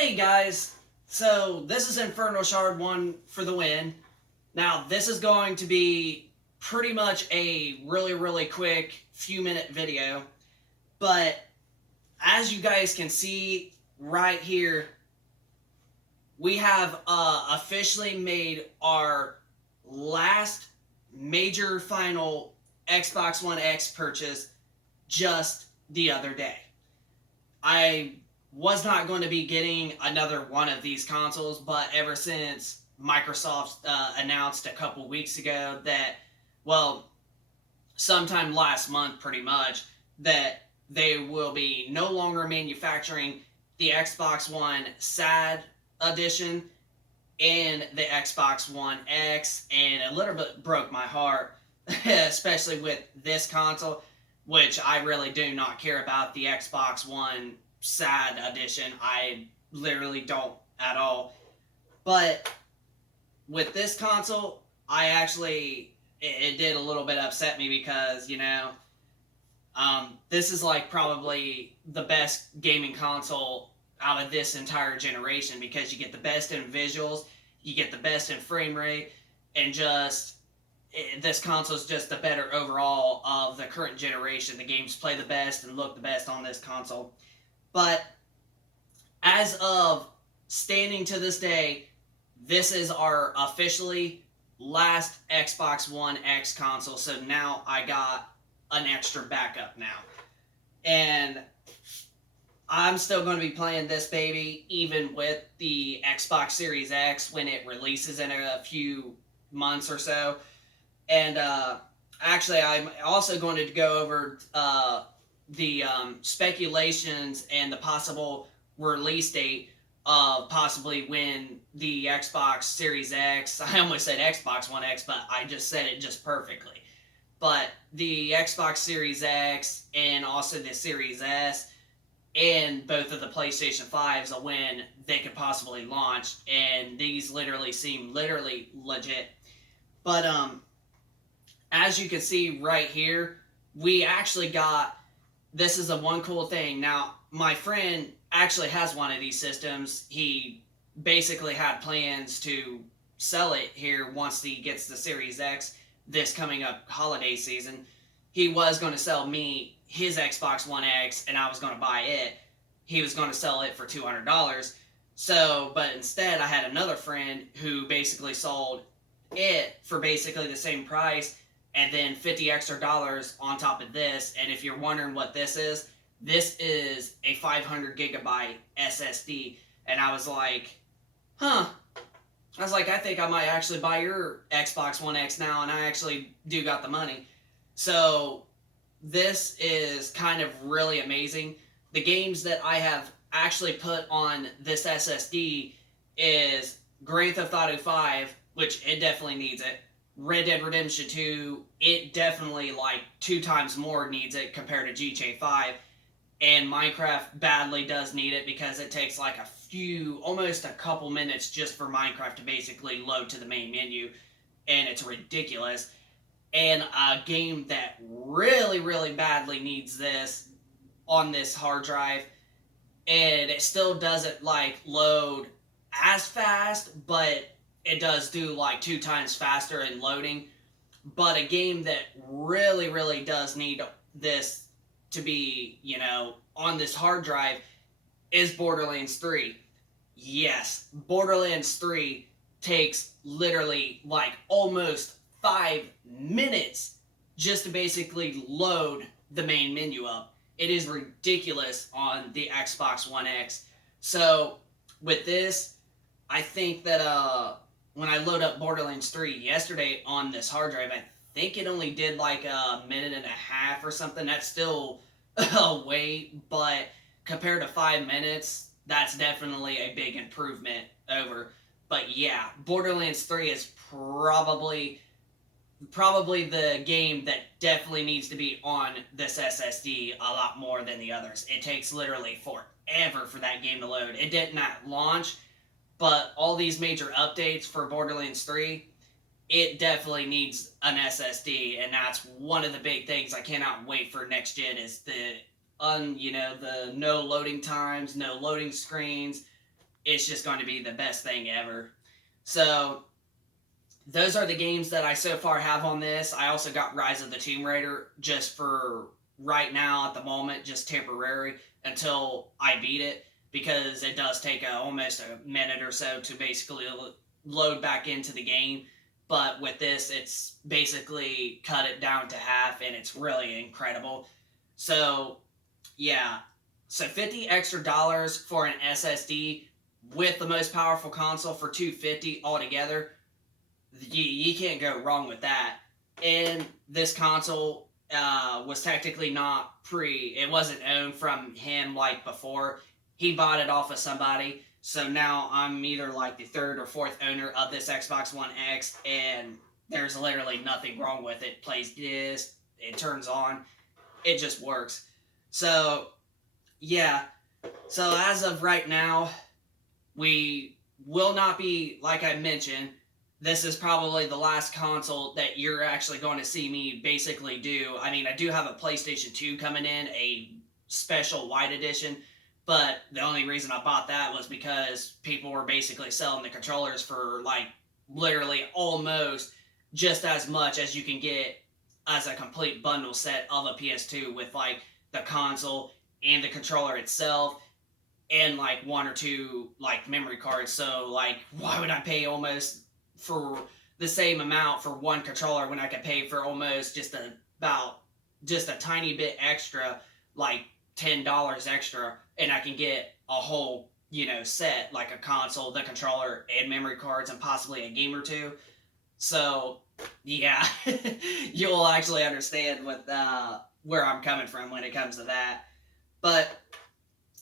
Hey guys, so this is Inferno Shard 1 for the win. Now this is going to be pretty much a really quick few minute video, but as you guys can see right here, we have officially made our last major final Xbox One X purchase just the other day. I was not going to be getting another one of these consoles, but ever since Microsoft announced a couple weeks ago that, well, sometime last month pretty much, that they will be no longer manufacturing the Xbox One SAD edition and the Xbox One X, and a little bit broke my heart, especially with this console, which I really do not care about the Xbox One SAD edition. I literally don't at all. But with this console, I actually, it did a little bit upset me because, this is like probably the best gaming console out of this entire generation because you get the best in visuals, you get the best in frame rate, and this console is just the better overall of the current generation. The games play the best and look the best on this console. But as of standing to this day, this is our officially last Xbox One X console. So now I got an extra backup now. And I'm still going to be playing this baby even with the Xbox Series X when it releases in a few months or so. And actually, I'm also going to go over the speculations and the possible release date of possibly when the Xbox Series X, I almost said Xbox One X, but I just said it just perfectly. But the Xbox Series X and also the Series S and both of the PlayStation 5s of when they could possibly launch, and these literally seem legit. But as you can see right here, we actually got, this is the one cool thing. Now, my friend actually has one of these systems. He basically had plans to sell it here once he gets the Series X this coming up holiday season. He was going to sell me his Xbox One X and I was going to buy it. He was going to sell it for $200. So, but instead I had another friend who basically sold it for basically the same price and then $50 extra on top of this. And if you're wondering what this is a 500 gigabyte SSD. And I was like, I think I might actually buy your Xbox One X now, and I actually do got the money. So this is kind of really amazing. The games that I have actually put on this SSD is Grand Theft Auto 5, which it definitely needs it. Red Dead Redemption 2, it definitely like 2 times more needs it compared to GTA 5. And Minecraft badly does need it because it takes like almost a couple minutes just for Minecraft to basically load to the main menu. And it's ridiculous. And a game that really badly needs this on this hard drive, and it still doesn't like load as fast, but it does do like 2 times faster in loading. But a game that really does need this to be, on this hard drive is Borderlands 3. Yes, Borderlands 3 takes literally like almost 5 minutes just to basically load the main menu up. It is ridiculous on the Xbox One X. So with this, I think that when I load up Borderlands 3 yesterday on this hard drive, I think it only did like a minute and a half or something. That's still a wait, but compared to 5 minutes, that's definitely a big improvement over. But yeah, Borderlands 3 is probably the game that definitely needs to be on this SSD a lot more than the others. It takes literally forever for that game to load. It did not launch, but all these major updates for Borderlands 3, it definitely needs an SSD, and that's one of the big things I cannot wait for next gen is the no loading times, no loading screens, it's just going to be the best thing ever. So those are the games that I so far have on this. I also got Rise of the Tomb Raider just for right now at the moment, just temporary until I beat it, because it does take almost a minute or so to basically load back into the game. But with this, it's basically cut it down to half, and it's really incredible. So, yeah. So $50 extra for an SSD with the most powerful console for $250 altogether. You can't go wrong with that. And this console was technically not it wasn't owned from him like before. He bought it off of somebody. So now I'm either like the third or fourth owner of this Xbox One X, and there's literally nothing wrong with it. Plays this, it turns on, it just works. So, yeah. So as of right now, we will not be, like I mentioned, this is probably the last console that you're actually going to see me basically do. I mean, I do have a PlayStation 2 coming in, a special white edition, but the only reason I bought that was because people were basically selling the controllers for like literally almost just as much as you can get as a complete bundle set of a PS2 with like the console and the controller itself and like one or two like memory cards. So like, why would I pay almost for the same amount for one controller when I could pay for almost just a tiny bit extra, like $10 extra, and I can get a whole, set, like a console, the controller, and memory cards, and possibly a game or two. So, yeah, you'll actually understand where I'm coming from when it comes to that. But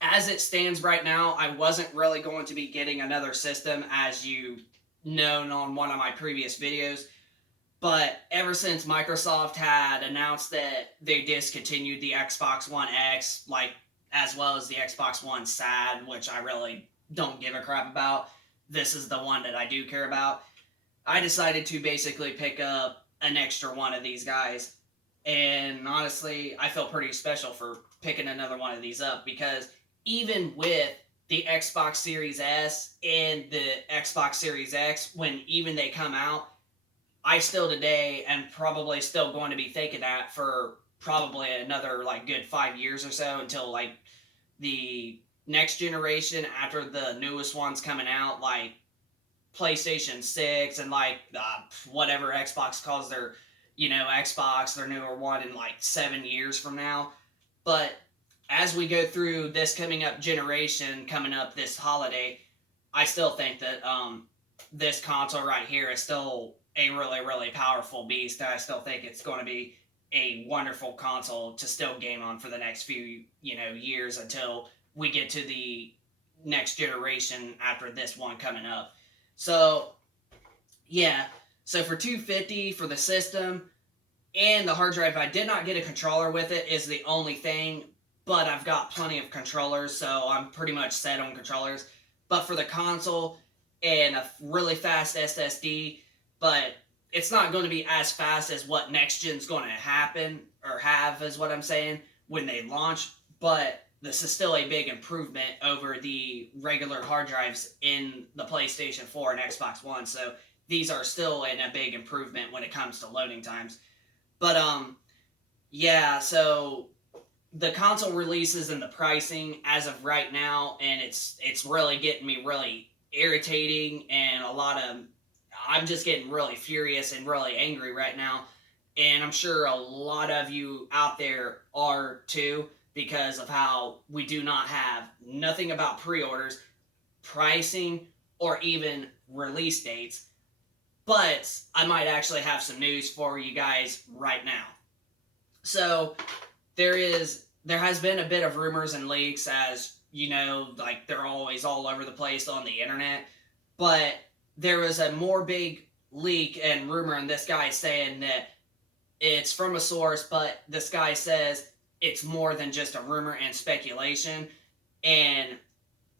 as it stands right now, I wasn't really going to be getting another system, as you known on one of my previous videos, but ever since Microsoft had announced that they discontinued the Xbox One X, like as well as the Xbox One SAD, which I really don't give a crap about, this is the one that I do care about. I decided to basically pick up an extra one of these guys, and honestly, I feel pretty special for picking another one of these up, because even with the Xbox Series S and the Xbox Series X, when even they come out, I still today am probably still going to be thinking that for probably another like good 5 years or so, until like the next generation after the newest ones coming out, like PlayStation 6 and like whatever Xbox calls their, Xbox, their newer one, in like 7 years from now. But as we go through this coming up generation, coming up this holiday, I still think that this console right here is still a really, really powerful beast. I still think it's going to be a wonderful console to still game on for the next few, years, until we get to the next generation after this one coming up. So, yeah. So for $250 for the system and the hard drive, I did not get a controller with it, is the only thing. But I've got plenty of controllers, so I'm pretty much set on controllers. But for the console and a really fast SSD, but it's not going to be as fast as what next gen's going to happen, or have, is what I'm saying, when they launch. But this is still a big improvement over the regular hard drives in the PlayStation 4 and Xbox One. So these are still in a big improvement when it comes to loading times. But, yeah, so the console releases and the pricing as of right now, and it's really getting me really irritating, and I'm just getting really furious and really angry right now, and I'm sure a lot of you out there are too, because of how we do not have nothing about pre-orders, pricing, or even release dates. But I might actually have some news for you guys right now. So there has been a bit of rumors and leaks, as like they're always all over the place on the internet, but there was a more big leak and rumor, and this guy saying that it's from a source, but this guy says it's more than just a rumor and speculation, and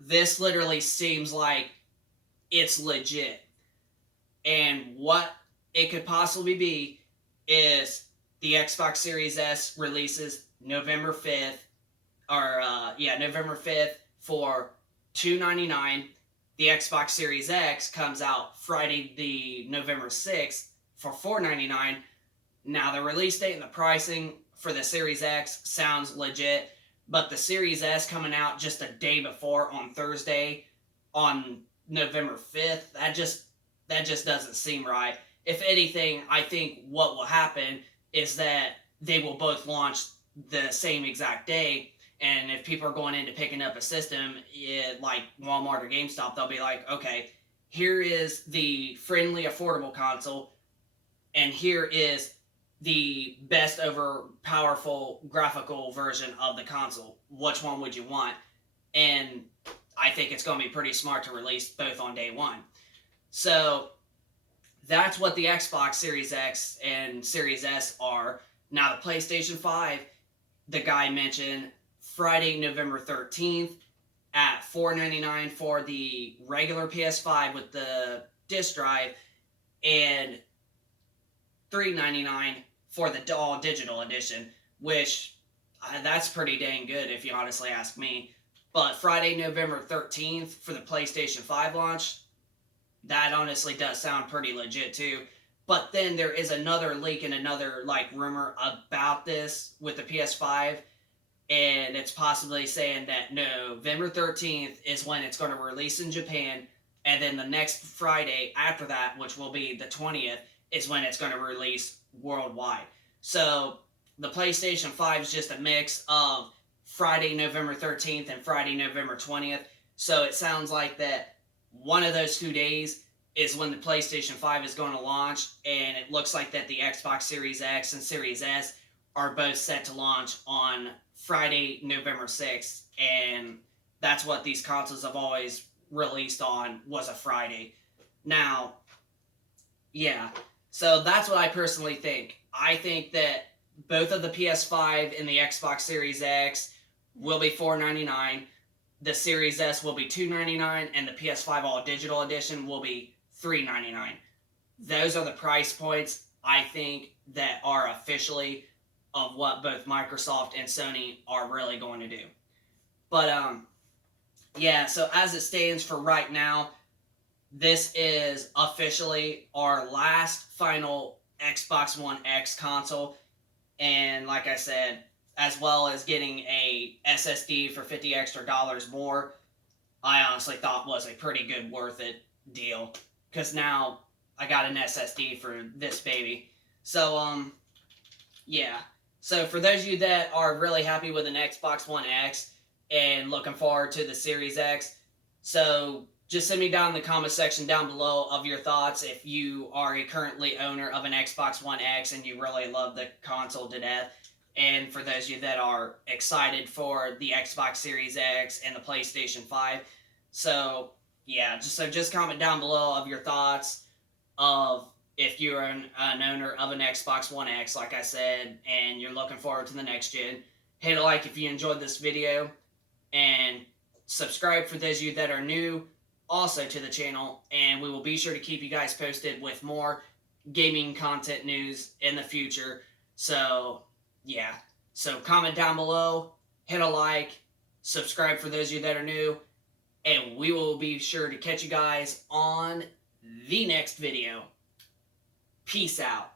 this literally seems like it's legit. And what it could possibly be is the Xbox Series S releases November 5th, November 5th for $299, the Xbox Series X comes out Friday the November 6th for $499. Now the release date and the pricing for the Series X sounds legit, but the Series S coming out just a day before on Thursday on November 5th, that just doesn't seem right. If anything, I think what will happen is that they will both launch the same exact day, and if people are going into picking up a system, like Walmart or GameStop, they'll be like, okay, here is the friendly, affordable console, and here is the best over powerful graphical version of the console. Which one would you want? And I think it's going to be pretty smart to release both on day one. So that's what the Xbox Series X and Series S are. Now the PlayStation 5, the guy mentioned Friday, November 13th at $499 for the regular PS5 with the disc drive, and $399 for the all digital edition, which that's pretty dang good if you honestly ask me. But Friday, November 13th for the PlayStation 5 launch, that honestly does sound pretty legit too. But then there is another leak and another rumor about this with the PS5, and it's possibly saying that November 13th is when it's going to release in Japan, and then the next Friday after that, which will be the 20th, is when it's going to release worldwide. So the PlayStation 5 is just a mix of Friday, November 13th and Friday, November 20th. So it sounds like that one of those 2 days is when the PlayStation 5 is going to launch, and it looks like that the Xbox Series X and Series S are both set to launch on Friday, November 6th, and that's what these consoles have always released on, was a Friday. Now, yeah, so that's what I personally think. I think that both of the PS5 and the Xbox Series X will be $499. The Series S will be $299, and the PS5 All Digital Edition will be $399. Those are the price points I think that are officially of what both Microsoft and Sony are really going to do. But yeah, so as it stands for right now, this is officially our last final Xbox One X console, and like I said, as well as getting a SSD for $50 extra more, I honestly thought was a pretty good worth it deal, because now I got an SSD for this baby. So yeah, so for those of you that are really happy with an Xbox One X and looking forward to the Series X, so just send me down in the comment section down below of your thoughts if you are a currently owner of an Xbox One X and you really love the console to death. And for those of you that are excited for the Xbox Series X and the PlayStation 5. So yeah, just comment down below of your thoughts of if you're an owner of an Xbox One X, like I said, and you're looking forward to the next gen. Hit a like if you enjoyed this video, and subscribe for those of you that are new also to the channel, and we will be sure to keep you guys posted with more gaming content news in the future. So yeah, so comment down below, hit a like, subscribe for those of you that are new, and we will be sure to catch you guys on the next video. Peace out.